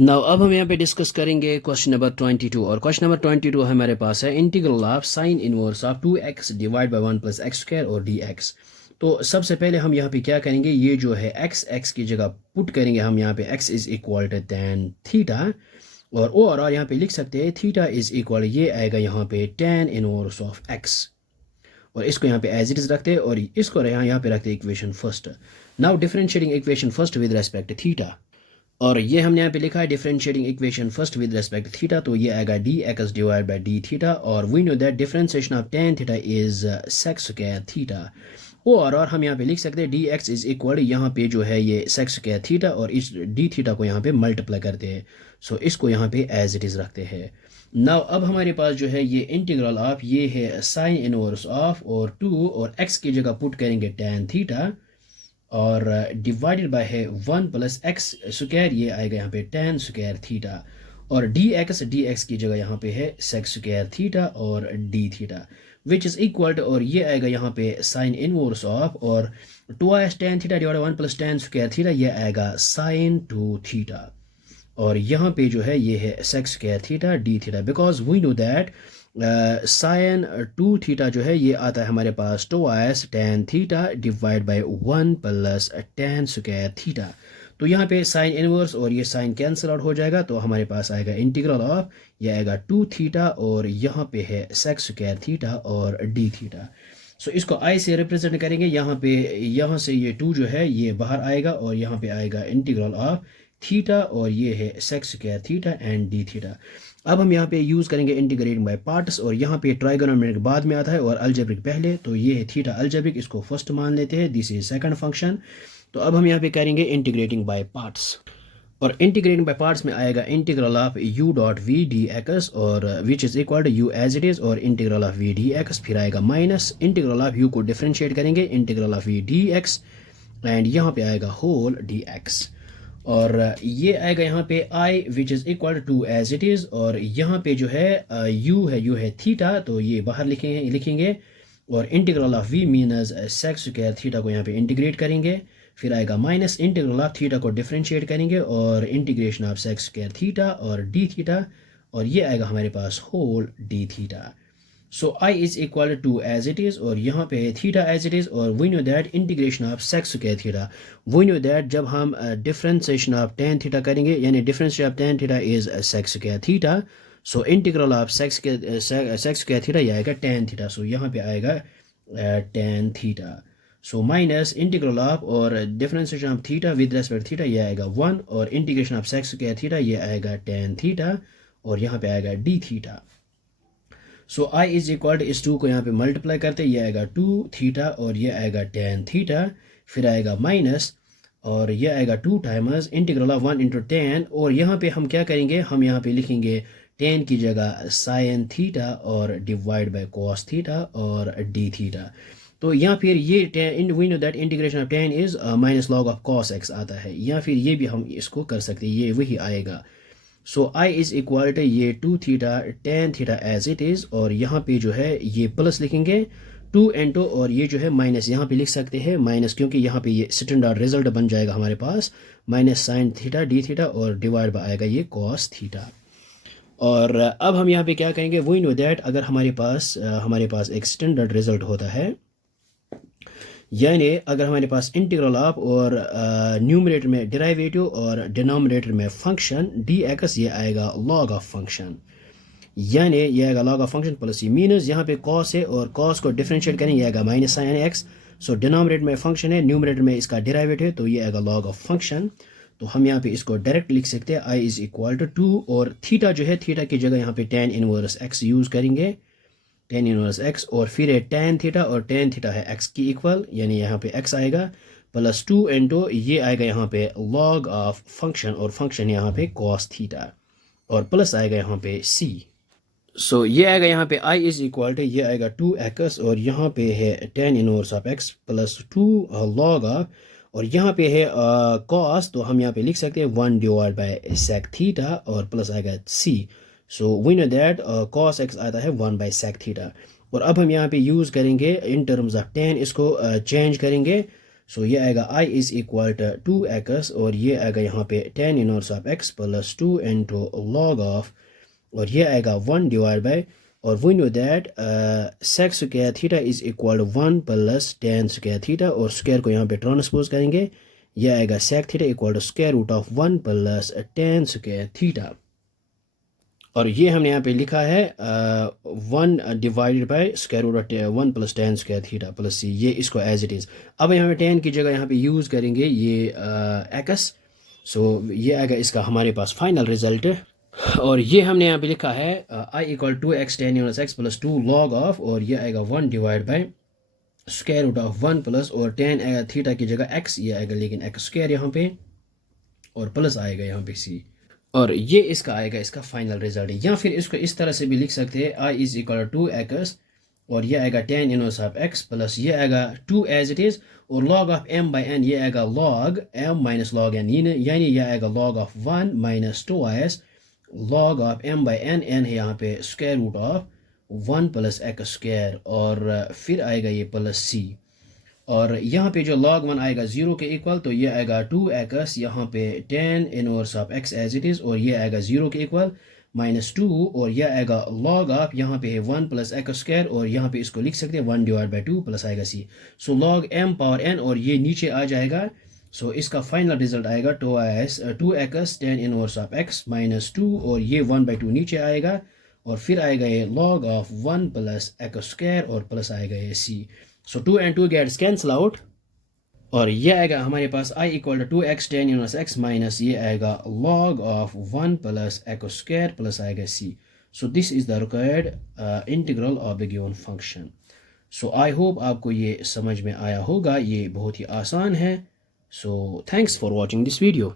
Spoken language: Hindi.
नाउ अब हम यहाँ पे डिस्कस करेंगे क्वेश्चन नंबर 22 और क्वेश्चन नंबर 22 हमारे पास है integral of sine inverse of 2x divide by 1 plus x square और dx। तो सबसे पहले हम यहाँ पे क्या करेंगे, ये जो है x की जगह पुट करेंगे हम यहाँ पे x is equal to tan theta और यहाँ पे लिख सकते हैं थीटा इज इक्वल, ये आएगा यहाँ पे tan इनवर्स ऑफ x और इसको यहाँ पे एज इट इज रखते हैं और इसको यहाँ पे रखते हैं equation first. Now differentiating equation first with respect theta, और ये हमने यहाँ पे लिखा है differentiating equation first with respect theta, तो ये आएगा dx divide by d theta और we know that differentiation of tan theta is sec square theta. और हम यहाँ पे लिख सकते हैं dx इज इक्वल, यहाँ पे जो है ये सेक स्क्वायर थीटा और इस d थीटा को यहाँ पे मल्टीप्लाई करते हैं, सो इसको यहाँ पे एज इट इज रखते हैं। नाउ अब हमारे पास जो है ये इंटीग्रल ऑफ ये है साइन इनवर्स ऑफ और 2 और x की जगह पुट करेंगे tan थीटा और डिवाइडेड बाय है 1 प्लस एक्स स्क्वायर, ये आएगा यहाँ पे tan स्क्वायर थीटा और dx की जगह यहाँ पे है सेक स्क्वायर थीटा और d theta which is equal to, और ये आएगा यहाँ पे साइन इनवर्स ऑफ और 2 tan theta divide 1 plus tan square theta, ये आएगा साइन 2 थीटा और यहाँ पे जो है ये है sec square theta d theta because we know that sine 2 theta जो है ये आता है हमारे पास 2 tan theta divide by 1 plus tan square theta. तो यहाँ पे साइन इनवर्स और ये साइन कैंसिल आउट हो जाएगा, तो हमारे पास आएगा इंटीग्रल ऑफ, ये आएगा 2 थीटा और यहाँ पे है सेक स्क्वायर थीटा और d थीटा। सो इसको i से रिप्रेजेंट करेंगे, यहाँ से ये 2 जो है ये बाहर आएगा और यहाँ पे आएगा इंटीग्रल ऑफ थीटा और ये है sec square theta and d theta. अब हम यहाँ पे यूज़ करेंगे इंटीग्रेटिंग बाय पार्ट्स और यहाँ पे ट्राइगोनोमेट्रिक बाद में आता है और अलजेब्रिक पहले, तो ये है थीटा अलजेब्रिक, इसको फर्स्ट मान लेते हैं, दिस इज सेकंड फंक्शन। तो अब हम यहाँ पे करेंगे इंटीग्रेटिंग बाय पार्ट्स और इंटीग्रेटिंग बाय पार्ट्स में आएगा integral of u dot v dx और which is equal to u as it is और इंटीग्रल ऑफ v dx, फिर आएगा माइनस इंटीग्रल ऑफ u को डिफरेंशिएट करेंगे integral of v dx and यहाँ पे आएगा होल dx और ये आएगा यहाँ पे i which is equal to as it is और यहाँ पे जो है u है थीटा, तो ये बाहर लिखेंगे और integral of v minus sec square theta को यहाँ पे इंटीग्रेट करेंगे, फिर आएगा माइनस इंटीग्रल ऑफ थीटा को डिफरेंशिएट करेंगे और integration of sec square theta और d थीटा और ये आएगा हमारे पास whole d theta. So I is equal to as it is और यहाँ पे है थीटा एज इट इज़ और we know that integration of sec square theta, we know that जब हम डिफरेंशिएशन ऑफ tan थीटा करेंगे यानी differentiation of tan theta is sec square theta, so integral of sec square theta ये आएगा tan थीटा, सो यहाँ पे आएगा tan theta, so minus integral of और differentiation of theta with respect theta ये आएगा 1 और integration of sec square theta ये आएगा tan थीटा और यहाँ पे आएगा d theta. So I is equal to इस 2 को यहाँ पे मल्टीप्लाई करते ये आएगा 2 थीटा और ये आएगा tan थीटा, फिर आएगा माइनस और ये आएगा 2 times integral of 1 into tan और यहाँ पे हम क्या करेंगे, हम यहाँ पे लिखेंगे tan की जगह साइन थीटा और डिवाइड बाय कॉस थीटा और d थीटा। तो यहाँ फिर ये we know that integration of tan is minus log of cos x आता है, या फिर ये भी हम इसको कर सकते हैं, ये वही आएगा। So I is equal to ये 2 theta tan theta as it is और यहाँ पे जो है ये प्लस लिखेंगे 2 इंटू और ये जो है माइनस यहाँ पे लिख सकते हैं माइनस, क्योंकि यहाँ पे ये स्टैंडर्ड रिजल्ट बन जाएगा हमारे पास minus sine theta d theta और डिवाइड बाय आएगा ये कॉस थीटा। और अब हम यहाँ पे क्या करेंगे, वी नो दैट अगर हमारे पास एक स्टैंडर्ड रिजल्ट होता है, यानी अगर हमारे पास इंटीग्रल ऑफ और न्यूमरेटर में डेरिवेटिव और डिनोमिनेटर में फंक्शन dx ये आएगा लॉग ऑफ फंक्शन, यानी ये आएगा लॉग ऑफ फंक्शन प्लस ये मीनस यहाँ पे कॉस है और कॉस को डिफरेंशिएट करेंगे ये आएगा माइनस साइन एक्स, सो डिनोमिनेटर में फंक्शन है न्यूमरेटर में इसका डेरिवेटिव है तो ये आएगा लॉग ऑफ फंक्शन। तो हम यहाँ पे इसको डायरेक्ट लिख सकते हैं I इज इक्वल टू 2 और थीटा जो है थीटा की जगह यहाँ पे tan इनवर्स x यूज़ करेंगे, tan इनवर्स x और फिर है tan थीटा और tan थीटा है x की इक्वल, यानी यहाँ पे x आएगा प्लस 2 इंटू ये आएगा यहाँ पे लॉग ऑफ फंक्शन और फंक्शन यहाँ पे cos थीटा और प्लस आएगा यहाँ पे c। सो ये आएगा यहाँ पे I इज इक्वल टू ये आएगा 2x और यहाँ पे है tan inverse of x plus 2 log of और यहाँ पे है cos, तो हम यहाँ पे लिख सकते हैं 1 डिवाइड बाय sec थीटा और प्लस आएगा c। So we know that cos x आता है 1 बाय sec थीटा और अब हम यहाँ पे यूज़ करेंगे इन टर्म्स ऑफ tan, इसको चेंज करेंगे, सो ये आएगा i is equal to 2x और ये आएगा यहाँ पे tan inverse of x plus 2 into log of और ये आएगा 1 डिवाइड बाय और we know that sec square theta is equal to 1 plus tan square theta और स्क्वायर को यहाँ पे ट्रांसपोज करेंगे ये आएगा sec theta equal to square root of 1 plus tan square theta और ये हमने यहाँ पे लिखा है 1 divided by square root of 1 plus tan square theta plus c ये इसको एज इट इज़ अब यहाँ पे tan की जगह यहाँ पे यूज़ करेंगे ये x सो ये आएगा इसका हमारे पास फाइनल रिजल्ट और ये हमने यहाँ पे लिखा है i equal 2x tan inverse x plus 2 log of और ये आएगा 1 divide by square root of 1 plus और tan आएगा थीटा की जगह x ये आएगा लेकिन x स्क्वायर यहाँ पे और प्लस आएगा यहाँ पे c और ये इसका आएगा इसका फाइनल रिजल्ट या फिर इसको इस तरह से भी लिख सकते हैं i is equal to 2x और ये आएगा tan inverse of x plus ये आएगा 2 एज इट इज़ और log of m by n ये आएगा log m minus log n यानी ये आएगा log of 1 minus 2s log of m by n n है यहाँ पे square root of 1 plus x square और फिर आएगा ये प्लस c और यहाँ पे जो log 1 आएगा 0 के इक्वल तो ये आएगा 2x यहाँ पे tan inverse of x as it is और ये आएगा 0 के इक्वल माइनस 2 और ये आएगा log ऑफ यहाँ पे है 1 प्लस x स्क्वायर और यहाँ पे इसको लिख सकते हैं 1 डिवाइड बाई 2 प्लस आएगा c सो log m पावर n और ये नीचे आ जाएगा सो इसका फाइनल रिजल्ट आएगा 2x tan inverse of x minus 2 और ये 1 बाई 2 नीचे आएगा और फिर आएगा ये log of 1 plus x square और प्लस आएगा ये c so 2 and 2 gets cancel out और ये आएगा हमारे पास i equal to 2x tan inverse x minus ये आएगा log of 1 plus x square plus आएगा c so this is the required integral of the given function so I hope आपको ये समझ में आया होगा ये बहुत ही आसान है so thanks for watching this video